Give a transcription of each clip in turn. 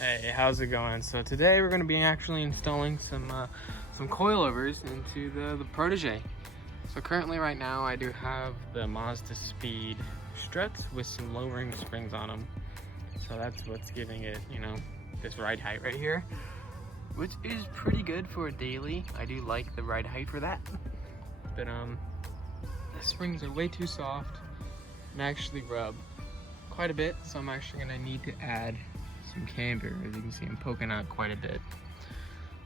Hey, how's it going? So today we're going to be actually installing some coilovers into the Protégé. So currently right now I do have the Mazda Speed struts with some lowering springs on them. So that's what's giving it, you know, this ride height right here, which is pretty good for a daily. I do like the ride height for that. But the springs are way too soft and actually rub quite a bit. So I'm actually going to need to add some camber. As you can see, I'm poking out quite a bit.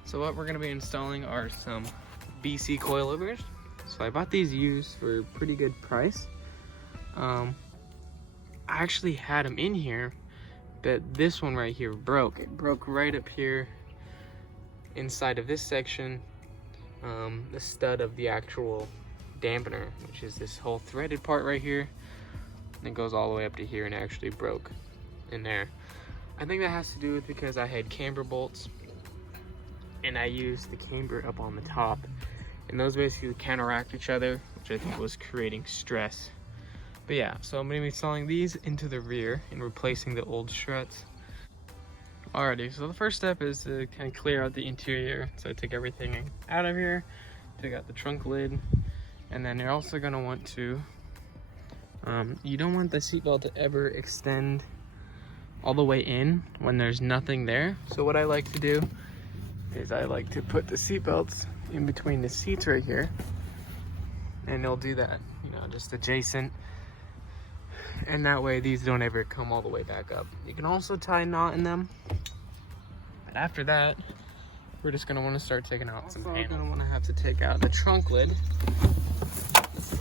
So what we're going to be installing are some BC coilovers. So I bought these used for a pretty good price. I actually had them in here, but this one right here broke. It broke right up here inside of this section, the stud of the actual dampener, which is this whole threaded part right here. And it goes all the way up to here and actually broke in there. I think that has to do with because I had camber bolts and I used the camber up on the top, and those basically counteract each other, which I think was creating stress. But yeah, so I'm going to be installing these into the rear and replacing the old struts. Alrighty, so the first step is to kind of clear out the interior. So I took everything out of here, took out the trunk lid, and then you're also going to want to, you don't want the seatbelt to ever extend all the way in when there's nothing there. So what I like to do is I like to put the seat belts in between the seats right here, and they'll do that, you know, just adjacent, and that way these don't ever come all the way back up. You can also tie a knot in them, but after that we're just going to want to start taking out some panels. We're going to want to have to take out the trunk lid,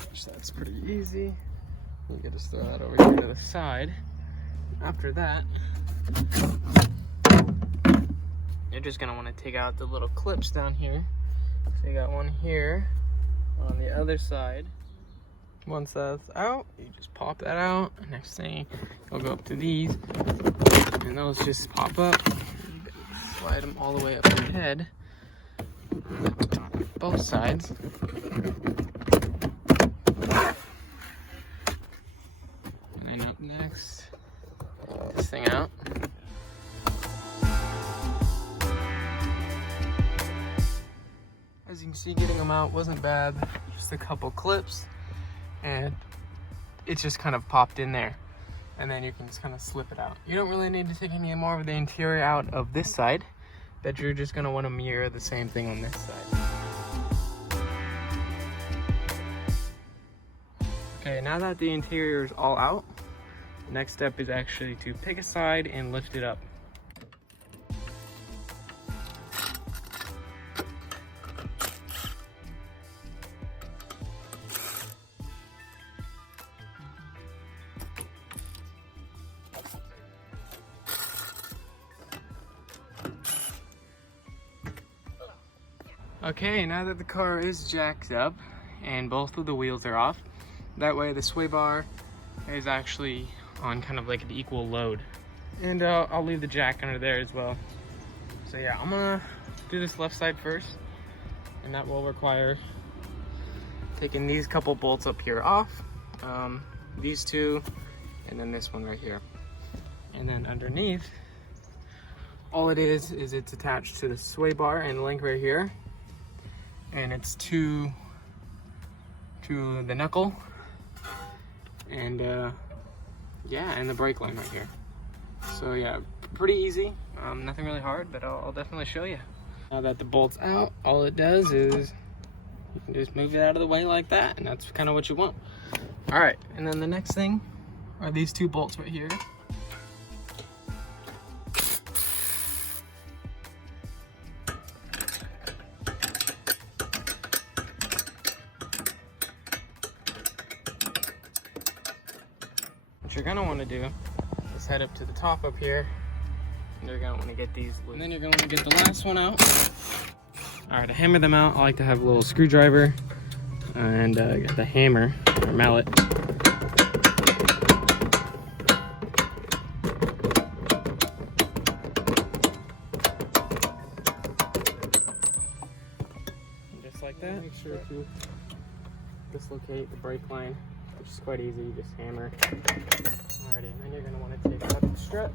which that's pretty easy. You can just throw that over here to the side. After that, you're just going to want to take out the little clips down here. So you got one here on the other side. Once that's out, you just pop that out. Next thing, you'll go up to these, and those just pop up. Slide them all the way up your head, both sides. And then up next, this thing out. As you can see, getting them out wasn't bad. Just a couple clips, and it just kind of popped in there. And then you can just kind of slip it out. You don't really need to take any more of the interior out of this side, but you're just going to want to mirror the same thing on this side. Okay, now that the interior is all out, the next step is actually to pick a side and lift it up. Okay, now that the car is jacked up and both of the wheels are off, that way the sway bar is actually on kind of like an equal load. And I'll leave the jack under there as well. So yeah, I'm gonna do this left side first, and that will require taking these couple bolts up here off, these two, and then this one right here. And then underneath, all it is it's attached to the sway bar and link right here, and it's to the knuckle, and yeah, and the brake line right here. So yeah, pretty easy, nothing really hard, but I'll definitely show you. Now that the bolt's out, all it does is you can just move it out of the way like that, and that's kind of what you want. All right, and then the next thing are these two bolts right here. What you're gonna want to do is head up to the top up here, and you're gonna want to get these loose. And then you're gonna want to get the last one out. All right, to hammer them out, I like to have a little screwdriver and get the hammer or mallet. And just like that. Make sure to dislocate the brake line, which is quite easy. You just hammer. Alrighty, and then you're going to want to take out the strut.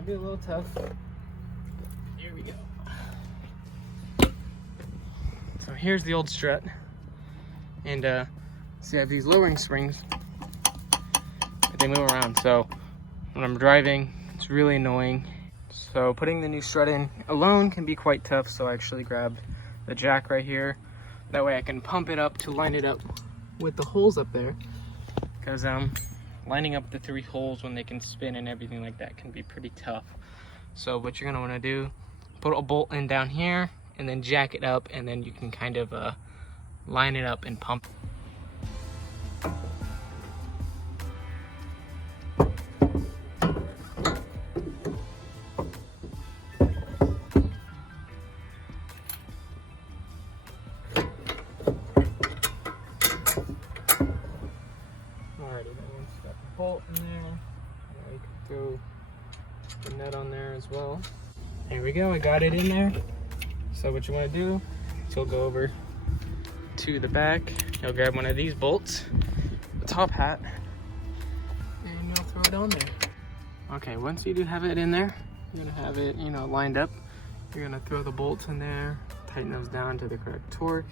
might be a little tough. Here we go. So here's the old strut, and see, I have these lowering springs, but they move around, so when I'm driving, it's really annoying. So putting the new strut in alone can be quite tough, so I actually grabbed the jack right here. That way I can pump it up to line it up with the holes up there, because lining up the 3 holes when they can spin and everything like that can be pretty tough. So what you're gonna wanna do, put a bolt in down here, and then jack it up, and then you can kind of line it up and pump. Alrighty, then once you got the bolt in there, you can throw the nut on there as well. There we go, I got it in there. So what you want to do is you'll go over to the back, you'll grab one of these bolts, the top hat, and you'll throw it on there. Okay, once you do have it in there, you're gonna have it, lined up. You're gonna throw the bolts in there, tighten those down to the correct torque,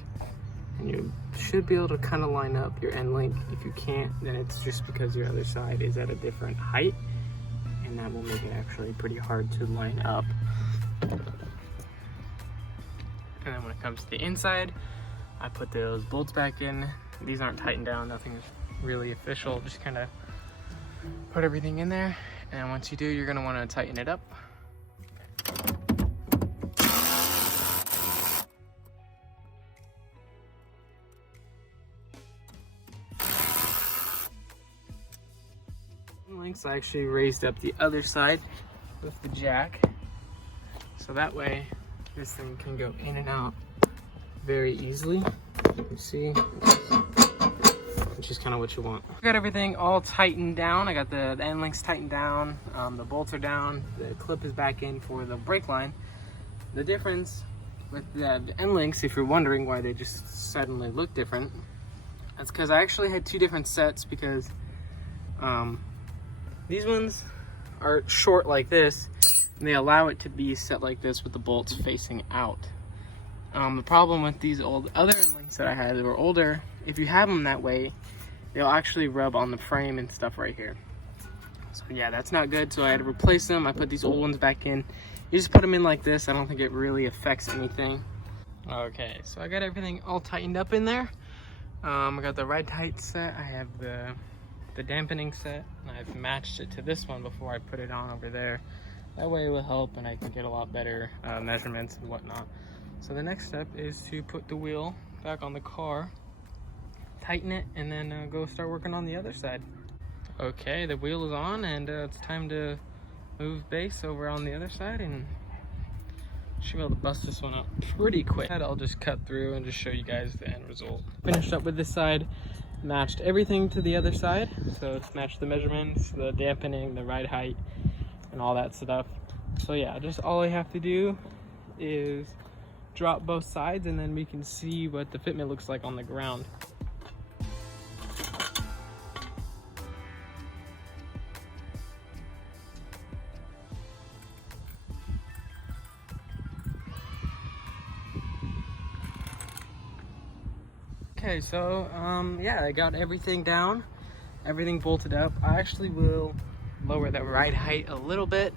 and you should be able to kind of line up your end link. If you can't, then it's just because your other side is at a different height, and that will make it actually pretty hard to line up. And then when it comes to the inside, I put those bolts back in. These aren't tightened down, nothing's really official. Just kind of put everything in there. And once you do, you're gonna wanna tighten it up. Links, I actually raised up the other side with the jack. So that way, this thing can go in and out very easily. You see, which is kind of what you want. I got everything all tightened down. I got the end links tightened down. The bolts are down. The clip is back in for the brake line. The difference with the end links, if you're wondering why they just suddenly look different, that's because I actually had 2 different sets, because these ones are short like this, and they allow it to be set like this with the bolts facing out. The problem with these other end links that I had that were older, if you have them that way, they'll actually rub on the frame and stuff right here. So yeah, that's not good, so I had to replace them. I put these old ones back in. You just put them in like this. I don't think it really affects anything. Okay, so I got everything all tightened up in there. I got the ride height set. I have the dampening set, and I've matched it to this one before I put it on over there. That way it will help, and I can get a lot better measurements and whatnot. So the next step is to put the wheel back on the car, tighten it, and then go start working on the other side. Okay, the wheel is on, and it's time to move base over on the other side, and should be able to bust this one up pretty quick. I'll just cut through and just show you guys the end result. Finished up with this side, matched everything to the other side. So it's matched the measurements, the dampening, the ride height, and all that stuff. So yeah, just all I have to do is drop both sides, and then we can see what the fitment looks like on the ground. Okay, so yeah, I got everything down, everything bolted up. I actually will lower the ride height a little bit.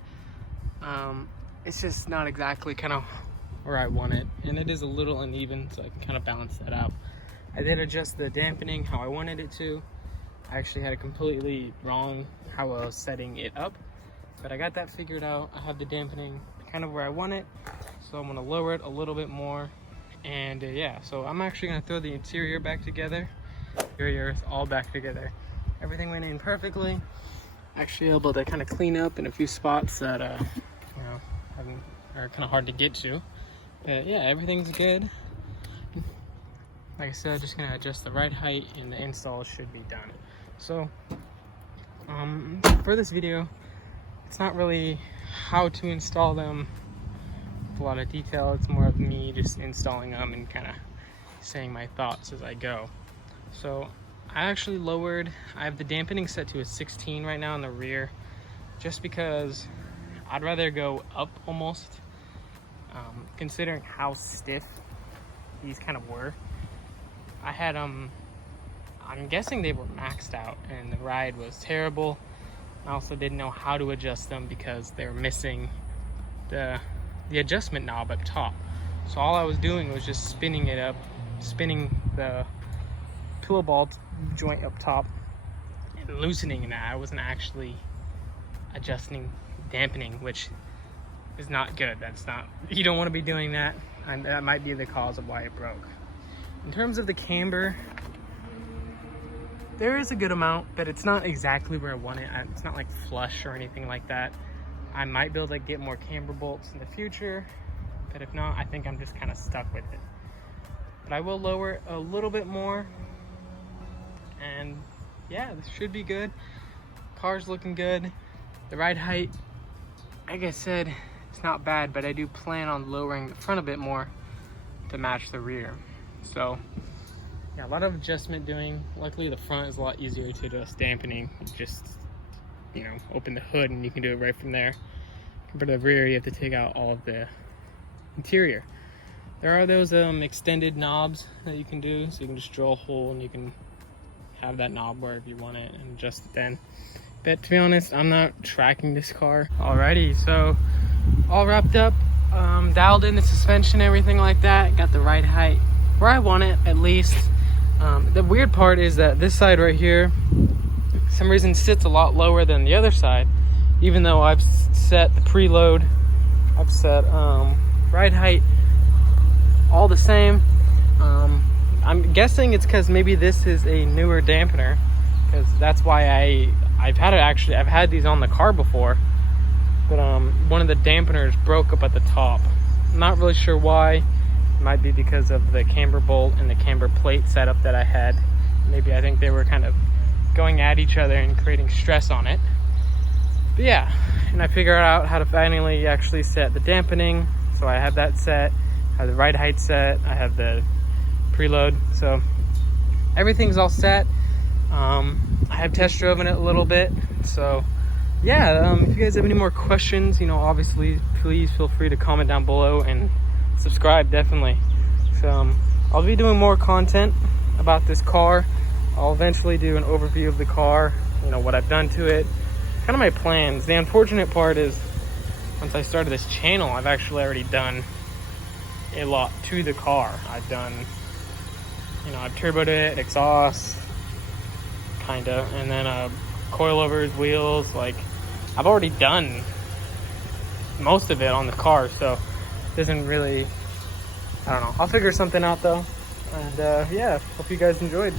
It's just not exactly kind of where I want it, and it is a little uneven, so I can kind of balance that out. I did adjust the dampening how I wanted it to. I actually had it completely wrong how I was setting it up, but I got that figured out. I have the dampening kind of where I want it, so I'm gonna lower it a little bit more. And yeah, so I'm actually gonna throw the interior back together. Interior is all back together. Everything went in perfectly. Actually able to kind of clean up in a few spots that are kind of hard to get to. But yeah, everything's good. Like I said, just gonna adjust the ride height, and the install should be done. So for this video, it's not really how to install them with a lot of detail. It's more of me just installing them and kind of saying my thoughts as I go. So I actually I have the dampening set to a 16 right now in the rear, just because I'd rather go up almost, considering how stiff these kind of were. I had I'm guessing they were maxed out and the ride was terrible. I also didn't know how to adjust them because they were missing the adjustment knob up top. So all I was doing was just spinning the pillow ball joint up top and loosening that. I wasn't actually adjusting dampening, which is not good. You don't want to be doing that, and that might be the cause of why it broke. In terms of the camber, there is a good amount, but it's not exactly where I want it. It's not like flush or anything like that. I might be able to get more camber bolts in the future, but if not, I think I'm just kind of stuck with it. But I will lower it a little bit more, and yeah, this should be good. Car's looking good. The ride height, like I said, it's not bad, but I do plan on lowering the front a bit more to match the rear. So yeah, a lot of adjustment doing. Luckily the front is a lot easier to adjust dampening. You just, you know, open the hood and you can do it right from there. Compared to the rear, you have to take out all of the interior. There are those extended knobs that you can do, so you can just drill a hole and you can have that knob wherever you want it and adjust it then. But to be honest, I'm not tracking this car. Alrighty, so all wrapped up, dialed in the suspension, everything like that. Got the ride height where I want it, at least. The weird part is that this side right here, for some reason, sits a lot lower than the other side, even though I've set the preload, I've set ride height all the same. I'm guessing it's because maybe this is a newer dampener, because that's why I've had these on the car before, but one of the dampeners broke up at the top. I'm not really sure why. It might be because of the camber bolt and the camber plate setup that I had. Maybe I think they were kind of going at each other and creating stress on it. But yeah, and I figured out how to finally actually set the dampening. So I have that set, I have the ride height set, I have the preload. So everything's all set. I have test driven it a little bit. So yeah, if you guys have any more questions, you know, obviously, please feel free to comment down below and subscribe, definitely. So I'll be doing more content about this car. I'll eventually do an overview of the car, you know, what I've done to it, kind of my plans. The unfortunate part is, once I started this channel, I've actually already done a lot to the car. I've done, you know, I've turboed it, exhaust, kind of, and then coilovers, wheels. Like, I've already done most of it on the car, so it doesn't really, I don't know. I'll figure something out though. And yeah, hope you guys enjoyed.